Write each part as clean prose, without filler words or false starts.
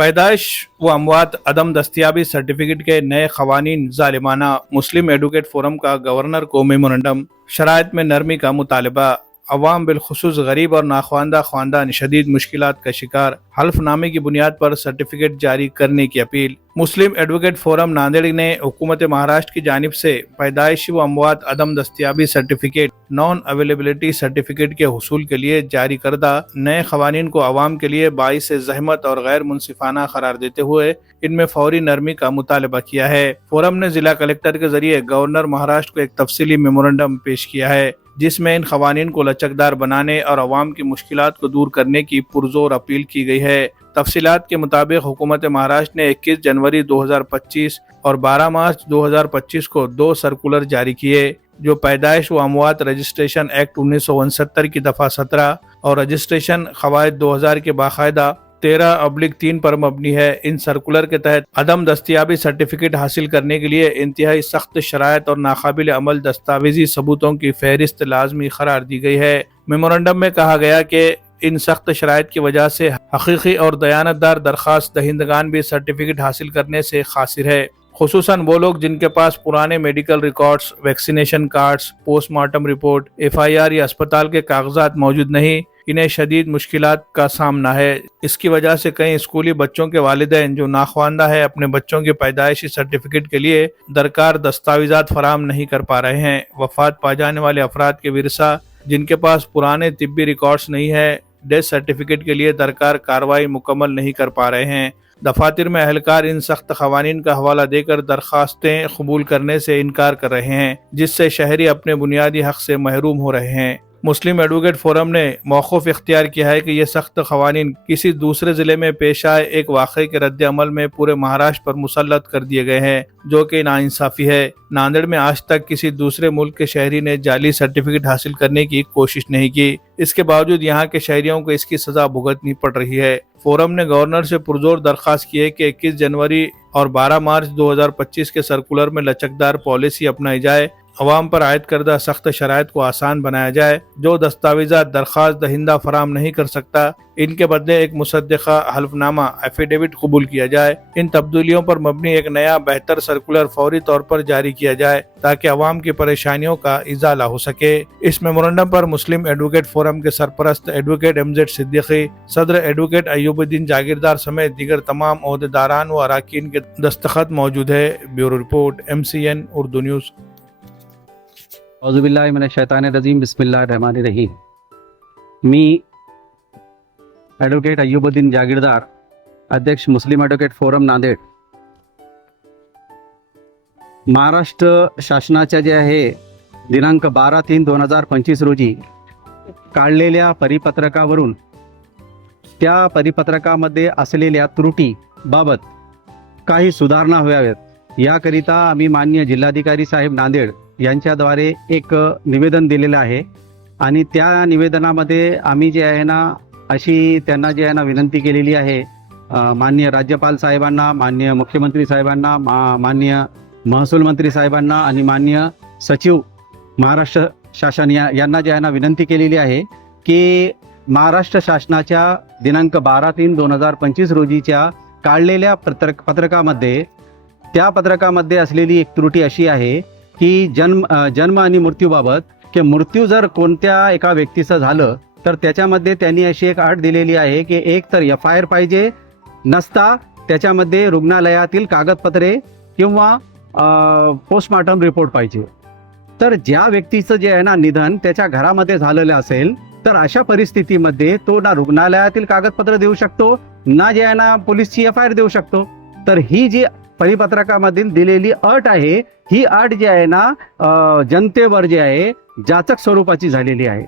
पैदाइश व अमवात अदम दस्तियाबी सर्टिफिकेट के नए खवानीन जालिमाना। मुस्लिम एडवोकेट फोरम का गवर्नर को मेमोरेंडम। शराइत में नरमी का मुतालबा। अवाम बिलखुसूस गरीब और नाख्वानदा ख़ानदान शदीद मुश्किलात का शिकार। हल्फनामे की बुनियाद पर सर्टिफिकेट जारी करने की अपील। मुस्लिम एडवोकेट फोरम नांदेड़ ने हुकूमत महाराष्ट्र की जानिब से पैदाइश व अमवात अदम दस्तियाबी सर्टिफिकेट नॉन अवेलेबिलिटी सर्टिफिकेट के हुसूल के लिए जारी करदा नए खवानीन को अवाम के लिए बाइस ज़हमत और गैर मुनसिफाना करार देते हुए इनमें फौरी नरमी का मुतालबा किया है। फोरम ने जिला कलेक्टर के जरिए गवर्नर महाराष्ट्र को एक तफसीली मेमोरेंडम पेश किया है, जिसमें इन खवानीन को लचकदार बनाने और अवाम की मुश्किलात को दूर करने की पुरजोर अपील की गई है। तफसीलात के मुताबिक हुकूमत महाराष्ट्र ने 21 जनवरी 2025 और 12 मार्च 2025 को 2 सर्कुलर जारी किए, जो पैदाइश व अमवात रजिस्ट्रेशन एक्ट 1969 की दफ़ा 17 और रजिस्ट्रेशन क़वायद 2000 के बाकायदा 13/3 पर मबनी है। इन सर्कुलर के तहत अदम दस्तियाबी सर्टिफिकेट हासिल करने के लिए इंतहाई सख्त शराइत और नाकाबिल अमल दस्तावेजी सबूतों की फहरिस्त लाजमी करार दी गई है। मेमोरेंडम में कहा गया कि इन सख्त शराइत की वजह से हकीकी और दयानतदार दरख्वास्त दहिंदगान भी सर्टिफिकेट हासिल करने से खासिर है, खुसूसन वो लोग जिनके पास पुराने medical records, vaccination cards, postmortem report, FIR या अस्पताल के कागजात मौजूद नहीं। इन्हें शदीद मुश्किलात का सामना है। इसकी वजह से कई स्कूली बच्चों के वालिदैन जो नाख्वानदा है अपने बच्चों के पैदाइशी सर्टिफिकेट के लिए दरकार दस्तावेजात फराम नहीं कर पा रहे हैं। वफात पा जाने वाले अफराद के विरसा जिनके पास पुराने तिब्बी रिकॉर्ड्स नहीं है, डेथ सर्टिफिकेट के लिए दरकार कार्रवाई मुकम्मल नहीं कर पा रहे हैं। दफातर में अहलकार इन सख्त खवानीन का हवाला देकर दरखास्तें कबूल करने से इनकार कर रहे हैं, जिससे शहरी अपने बुनियादी हक से महरूम हो रहे हैं। मुस्लिम एडवोकेट फोरम ने मौक़िफ़ इख्तियार किया है कि ये सख्त खवानीन किसी दूसरे ज़िले में पेश आए एक वाक़े के रद्द अमल में पूरे महाराष्ट्र पर मुसल्लत कर दिए गए हैं, जो कि नाइंसाफ़ी है। नांदेड़ में आज तक किसी दूसरे मुल्क के शहरी ने जाली सर्टिफिकेट हासिल करने की कोशिश नहीं की। इसके बावजूद यहाँ के शहरियों को इसकी सज़ा भुगतनी पड़ रही है। फोरम ने गवर्नर से पुरजोर दरख्वास्त की है कि 21 जनवरी और 12 मार्च 2025 के सर्कुलर में लचकदार पॉलिसी अपनाई जाए, अवाम पर आयद करदा सख्त शराइत को आसान बनाया जाए। जो दस्तावेजात दरख्वास्त दहिंदा फराम नहीं कर सकता, इनके बदले एक मुसद्दिक़ा हल्फनामा एफिडेविट कबूल किया जाए। इन तब्दीलियों पर मबनी एक नया बेहतर सर्कुलर फौरी तौर पर जारी किया जाए ताकि अवाम की परेशानियों का इजाला हो सके। इस मेमोरेंडम पर मुस्लिम एडवोकेट फोरम के सरपरस्त एडवोकेट MZ सिद्दीकी, सदर एडवोकेट अय्यूबुद्दीन जागीरदार समेत दीगर तमाम ओहदेदारान व अराकीन के दस्तखत मौजूद है। Bureau report, MCN Urdu news. औज़ुबिल्लाहि मिनश शैतानिर रजीम, बिस्मिल्लाहिर्रहमानिर्रहीम। मी ॲडव्होकेट अय्यूबुद्दीन जागीरदार, अध्यक्ष Muslim advocate forum Nanded. Maharashtra शासनाच्या जे आहे दिनांक 12/3/2025 रोजी काढलेल्या परिपत्रकावरून त्या परिपत्रकामध्ये असलेल्या त्रुटीबाबत काही सुधारणा व्हाव्यात याकरिता आम्ही माननीय जिल्हाधिकारी साहेब नांदेड यांच्याद्वारे एक निवेदन दिलेलं आहे आणि त्या निवेदनामध्ये आम्ही जे आहे ना अशी त्यांना जे आहे ना विनंती केलेली आहे, माननीय राज्यपाल साहेबांना, माननीय मुख्यमंत्री साहेबांना, माननीय महसूल मंत्री साहेबांना आणि माननीय सचिव महाराष्ट्र शासन यांना जे आहे ना विनंती केलेली आहे की महाराष्ट्र शासनाच्या दिनांक 12/3/2025 रोजीच्या काढलेल्या पत्रकामध्ये त्या पत्रकामध्ये असलेली एक त्रुटी अशी आहे की जन्म आणि मृत्यूबाबत की मृत्यू जर कोणत्या एका व्यक्तीचं झालं तर त्याच्यामध्ये त्यांनी अशी एक अट दिलेली आहे की एक तर FIR पाहिजे, नसता त्याच्यामध्ये रुग्णालयातील कागदपत्रे किंवा पोस्टमार्टम रिपोर्ट पाहिजे। तर ज्या व्यक्तीचं जे आहे ना निधन त्याच्या घरामध्ये झालेलं असेल तर अशा परिस्थितीमध्ये तो ना रुग्णालयातील कागदपत्र देऊ शकतो, ना जे आहे ना पोलीसची FIR देऊ शकतो। तर ही जी परिपत्रकामधील दिलेली अट आहे, ही अट जी आहे ना जनतेवर जे आहे जाचक स्वरूपाची झालेली आहे।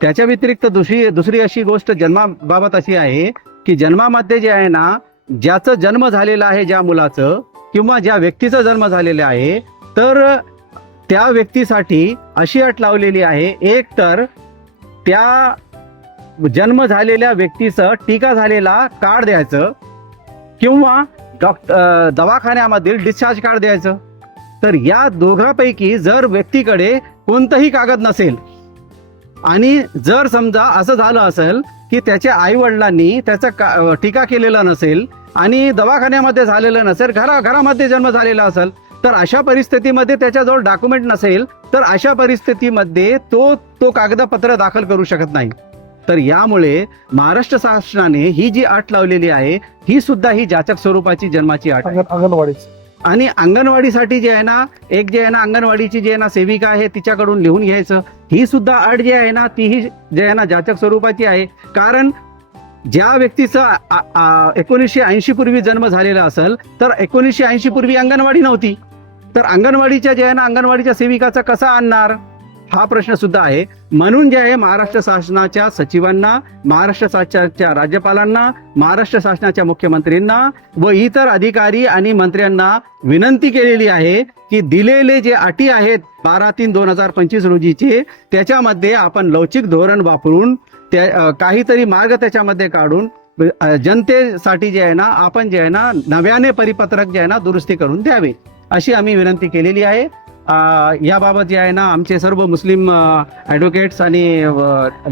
त्याच्या व्यतिरिक्त दुसरी अशी गोष्ट जन्माबाबत अशी आहे की जन्मामध्ये जे आहे ना ज्याचं जन्म झालेला आहे, ज्या मुलाचं किंवा ज्या व्यक्तीचा जन्म झालेला आहे, तर त्या व्यक्तीसाठी अशी अट लावलेली आहे, एक तर त्या जन्म झालेल्या व्यक्तीचं टीका झालेला कार्ड द्यायचं किंवा दवाखान्यामधील डिस्चार्ज कार्ड द्यायचं। तर या दोघांपैकी जर व्यक्तीकडे कोणतंही कागद नसेल आणि जर समजा असं झालं असेल की त्याच्या आई वडिलांनी त्याचा टीका केलेला नसेल आणि दवाखान्यामध्ये झालेलं नसेल, घरामध्ये जन्म झालेला असेल, तर अशा परिस्थितीमध्ये त्याच्याजवळ डॉक्युमेंट नसेल, तर अशा परिस्थितीमध्ये तो कागदपत्र दाखल करू शकत नाही. तर यामुळे महाराष्ट्र शासनाने ही जी अट लावलेली आहे, ही सुद्धा ही जाचक स्वरूपाची जन्माची अट आहे. अंगणवाडीच आणि अंगणवाडीसाठी जे आहे ना, अंगणवाडीची जी आहे ना सेविका आहे, तिच्याकडून लिहून घ्यायचं. ही सुद्धा अट जी आहे ना, तीही जे आहे ना जाचक स्वरूपाची आहे. कारण ज्या व्यक्तीचा 1980 पूर्वी जन्म झालेला असेल, तर 1980 पूर्वी अंगणवाडी नव्हती, तर अंगणवाडीच्या जे आहे ना, अंगणवाडीच्या सेविकाचा कसा आणणार, हा प्रश्न सुद्धा आहे. म्हणून जे आहे महाराष्ट्र शासनाच्या सचिवांना, महाराष्ट्र शासनाच्या राज्यपालांना, महाराष्ट्र शासनाच्या मुख्यमंत्र्यांना व इतर अधिकारी आणि मंत्र्यांना विनंती केलेली आहे की दिलेले जे अटी आहेत 12/3/2025 रोजीचे, त्याच्यामध्ये आपण लवचिक धोरण वापरून काहीतरी मार्ग त्याच्यामध्ये काढून जनतेसाठी जे आहे ना, आपण जे आहे ना नव्याने परिपत्रक जे आहे ना दुरुस्ती करून द्यावे, अशी आम्ही विनंती केलेली आहे. याबाबत जे आहे ना, आमचे सर्व मुस्लिम ॲडव्होकेट्स आणि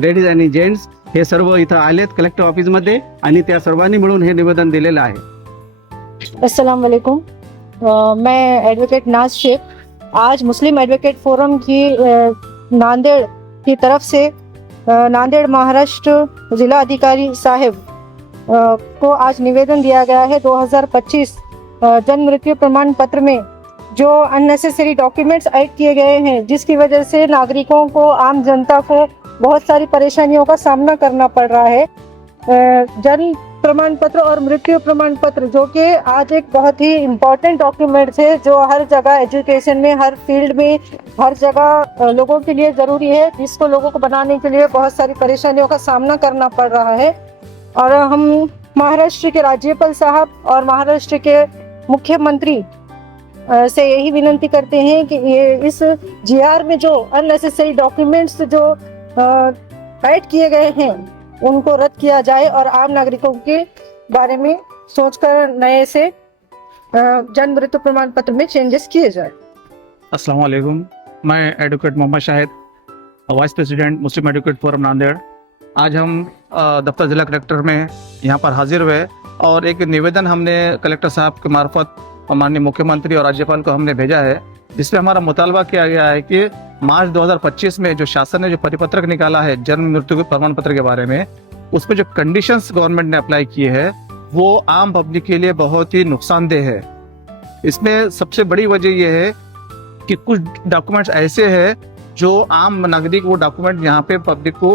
लेडीज आणि जेंट्स हे सर्व इथं आलेत कलेक्टर ऑफिसमध्ये, आणि त्या सर्वांनी मिळून हे निवेदन दिलेलं आहे. अस्सलाम वालेकुम. मैं एडवोकेट नाज शेख आज मुस्लिम एडवोकेट फोरम की नांदेड़ की तरफ से नांदेड़ महाराष्ट्र जिला अधिकारी साहब को आज निवेदन दिया गया है. 2025 जन्म मृत्यु प्रमाण पत्र में जो अननेसेसरी डॉक्यूमेंट्स ऐड किए गए हैं, जिसकी वजह से नागरिकों को, आम जनता को बहुत सारी परेशानियों का सामना करना पड़ रहा है. जन्म प्रमाण पत्र और मृत्यु प्रमाण पत्र जो कि आज एक बहुत ही इम्पोर्टेंट डॉक्यूमेंट्स है, जो हर जगह एजुकेशन में, हर फील्ड में, हर जगह लोगों के लिए ज़रूरी है, जिसको लोगों को बनाने के लिए बहुत सारी परेशानियों का सामना करना पड़ रहा है. और हम महाराष्ट्र के राज्यपाल साहब और महाराष्ट्र के मुख्यमंत्री से यही विनंती करते हैं कि ये इस जीआर में जो अननेसेसरी डॉक्यूमेंट्स जो ऐड किए गए हैं, उनको रद्द किया जाए और आम नागरिकों के बारे में सोचकर नए से जन्म मृत्यु प्रमाण पत्र में चेंजेस किए जाए. अस्सलाम वालेकुम. मैं advocate Mohammad Shahid, vice president Muslim advocate forum Nanded. आज हम दफ्तर जिला कलेक्टर में यहाँ पर हाजिर हुए और एक निवेदन हमने कलेक्टर साहब के मार्फत माननीय मुख्यमंत्री और राज्यपाल को हमने भेजा है, जिसमें हमारा मुतालबा किया गया है कि मार्च 2025 में जो शासन ने जो परिपत्रक निकाला है जन्म मृत्यु के प्रमाण पत्र के बारे में, उसमें जो कंडीशंस गवर्नमेंट ने अप्लाई किए हैं वो आम पब्लिक के लिए बहुत ही नुकसानदेह है. इसमें सबसे बड़ी वजह यह है कि कुछ डॉक्यूमेंट्स ऐसे हैं जो आम नागरिक वो डॉक्यूमेंट यहाँ पे पब्लिक को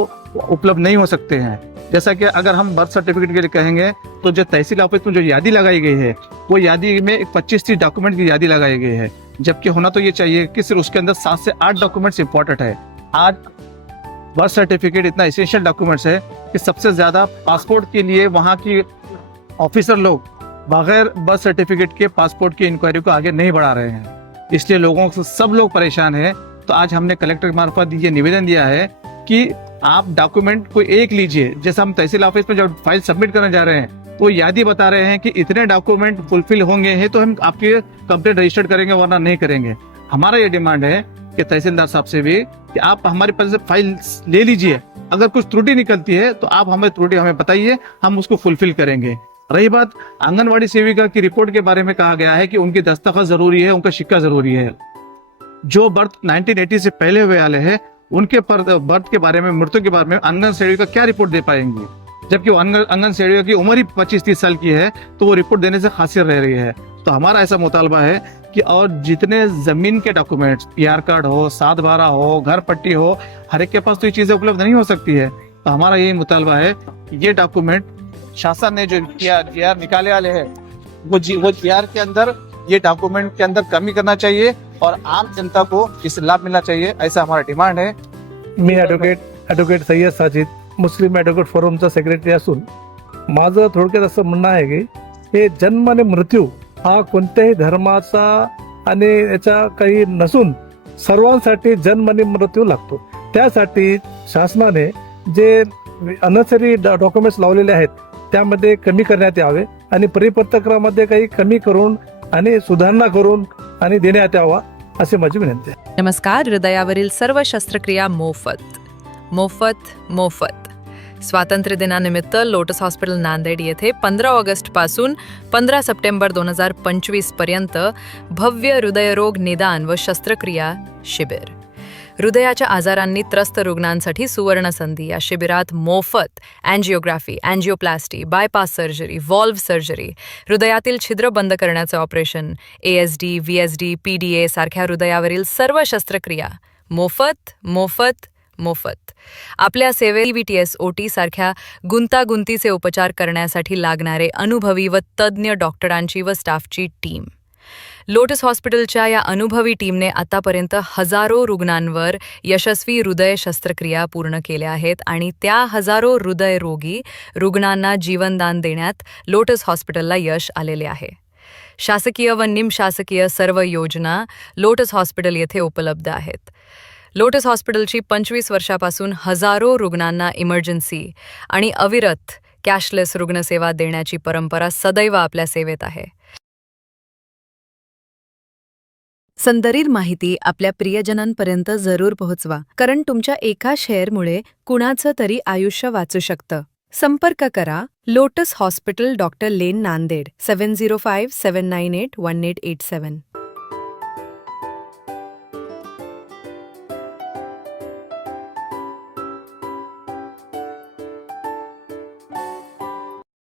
उपलब्ध नहीं हो सकते हैं. जैसा कि अगर हम बर्थ सर्टिफिकेट के लिए कहेंगे तो जो तहसील ऑफिस में जो यादी लगाई गई है, वो यादी में एक 25-30 डॉक्यूमेंट की यादी लगाई गई है, जबकि होना तो ये चाहिए कि सिर्फ उसके अंदर 7 से 8 डॉक्यूमेंट्स इंपॉर्टेंट है. आज बर्थ सर्टिफिकेट इतना एसेंशियल डॉक्यूमेंट्स है कि सबसे ज्यादा पासपोर्ट के लिए वहाँ की ऑफिसर लोग बगैर बर्थ सर्टिफिकेट के पासपोर्ट की इंक्वायरी को आगे नहीं बढ़ा रहे हैं. इसलिए लोगों से सब लोग परेशान हैं. तो आज हमने कलेक्टर के मार्फत ये निवेदन दिया है कि आप डॉक्यूमेंट कोई एक लीजिए. जैसे हम तहसील ऑफिस में जब फाइल सबमिट करने जा रहे हैं तो यादी बता रहे हैं कि इतने डॉक्यूमेंट फुलफिल होंगे हैं तो हम आपके कंप्लेंट रजिस्टर्ड करेंगे, वरना नहीं करेंगे. हमारा ये डिमांड है कि तहसीलदार साहब से भी कि आप हमारे पास से फाइल ले लीजिए, अगर कुछ त्रुटि निकलती है तो आप हमें त्रुटि हमें बताइए, हम उसको फुलफिल करेंगे. रही बात आंगनवाड़ी सेविका की रिपोर्ट के बारे में, कहा गया है कि उनकी दस्तखत जरूरी है, उनका सिक्का जरूरी है. जो बर्थ 1980 से पहले हुए वाले हैं उनके बर्थ के बारे में, मृत्यु के बारे में आंगन सेविका क्या रिपोर्ट दे पाएंगे, जबकि आंगन सेविका की उम्र ही 25-30 साल की है, तो वो रिपोर्ट देने से खासिर रह रही है. तो हमारा ऐसा मुतालबा है कि और जितने जमीन के डॉक्यूमेंट्स, PR कार्ड हो, 7/12 हो, घर पट्टी हो, हर एक के पास तो ये चीजें उपलब्ध नहीं हो सकती है. तो हमारा यही मुतालबा है कि ये डॉक्यूमेंट शासन ने जो जीआर निकाले वाले हैं वो जीआर के अंदर ये डॉक्यूमेंट के अंदर कमी करना चाहिए और आम जनता को इससे लाभ मिलना चाहिए, ऐसा हमारा डिमांड है. मी ॲडव्होकेट सय्यद साजिद, मुस्लिम ॲडव्होकेट फोरमचा सेक्रेटरी असून माझं थोडक्यात असं म्हणणं आहे की हे जन्म आणि मृत्यू हा कोणत्याही धर्माचा आणि याचा काही नसून सर्वांसाठी जन्म आणि मृत्यू लागतो. त्यासाठी शासनाने जे अननेसेसरी डॉक्युमेंट्स लावलेले आहेत त्यामध्ये कमी करण्यात यावे आणि परिपत्रकामध्ये काही कमी करून आणि सुधारणा करून आणि देण्यात यावा, अशी माझी विनंती आहे. नमस्कार. हृदयावरील सर्व शस्त्रक्रिया मोफत. स्वातंत्र्य दिनानिमित्त लोटस हॉस्पिटल नांदेड येथे 15 ऑगस्टपासून 15 सप्टेंबर 2025 पर्यंत भव्य हृदयरोग निदान व शस्त्रक्रिया शिबिर. हृदयाच्या आजारांनी त्रस्त रुग्णांसाठी सुवर्ण संधी. या शिबिरात मोफत angiography, angioplasty, bypass surgery, valve surgery, हृदयातील छिद्र बंद करण्याचे ऑपरेशन, ASD, VSD, PDA सारख्या हृदयावरील सर्व शस्त्रक्रिया मोफत मोफत मोफत. आपल्या सेवेत CVTS, OT सारख्या गुंतागुंतीचे उपचार करण्यासाठी लागणारे अनुभवी व तज्ज्ञ डॉक्टरांची व स्टाफची टीम. लोटस हॉस्पिटलच्या या अनुभवी टीमने आतापर्यंत हजारो रुग्णांवर यशस्वी हृदय शस्त्रक्रिया पूर्ण केल्या आहेत आणि त्या हजारो हृदयरोगी रुग्णांना जीवनदान देण्यात लोटस हॉस्पिटलला यश आलेले आहे. शासकीय व निमशासकीय सर्व योजना लोटस हॉस्पिटल येथे उपलब्ध आहेत. लोटस हॉस्पिटलची 25 वर्षापासून हजारो रुग्णांना इमर्जन्सी आणि अविरत कॅशलेस रुग्णसेवा देण्याची परंपरा सदैव आपल्या सेवेत आहे. संदर्भित माहिती आपल्या प्रियजनांपर्यंत जरूर पोहोचवा, कारण तुमच्या एका शेअरमुळे कुणाचं तरी आयुष्य वाचू शकतं. संपर्क करा लोटस हॉस्पिटल, डॉक्टर लेन, नांदेड, 7057981887.